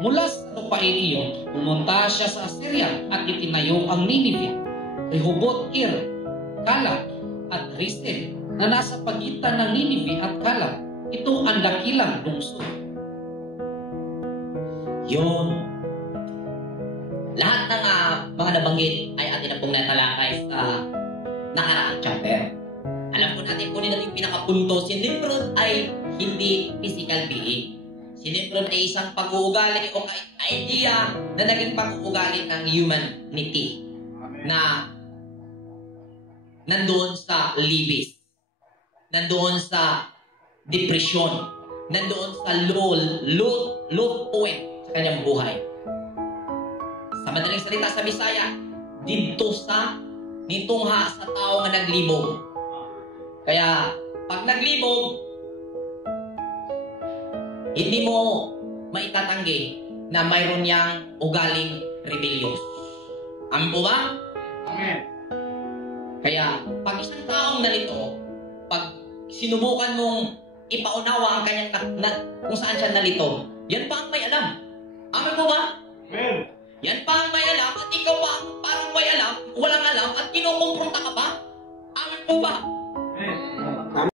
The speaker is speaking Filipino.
Mula sa lupain iyon, pumunta siya sa Assyria at itinayo ang Nineveh, Rehoboth, Ir, Calah at Resen na nasa pagitan ng Nineveh at Calah. Ito ang dakilang lungsod. Yun. Lahat ng mga nabanggit ay atin na pong natalakay sa nakaraang chapter. Alam po natin kung natin pinakapunto, si Nimrod ay hindi physical being. Si Nimrod ay isang pag-uugali o idea na naging pag-uugali ng humanity na nandoon sa libis, nandoon sa depression, nandoon sa low point sa kanyang buhay. Sa madaling salita sa Bisaya, dito sa nitungha sa tao nga naglibog. Kaya pag naglibog, hindi mo maitatanggi na mayroon niyang ugaling rebellious. Amen po ba? Amen. Kaya pag isang taong nalito, pag sinubukan mong ipaunawa ang kanyang kung saan siya nalito, yan pa ang may alam. Amen po ba? Amen. Yan pa ang may alam at ikaw pa parang may alam, walang alam at kinukumpronta ka pa. Amen po ba?